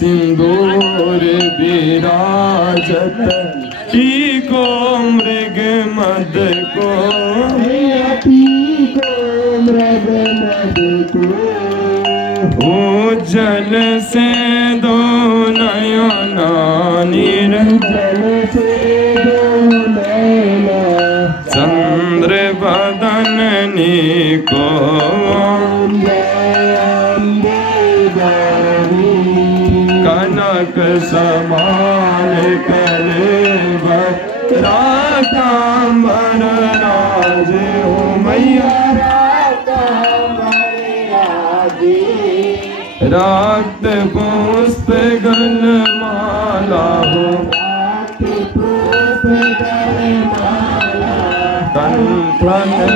सिंदूर विराजत, टीको मृग मद को, टीको मृग मद को। उज्जल से दो नयना, निर्जल से दो नयना, चंद्र बदन को कनक समान करे रातांबर राज हो मैया, रक्त पुष्प गल माला हो, कंठन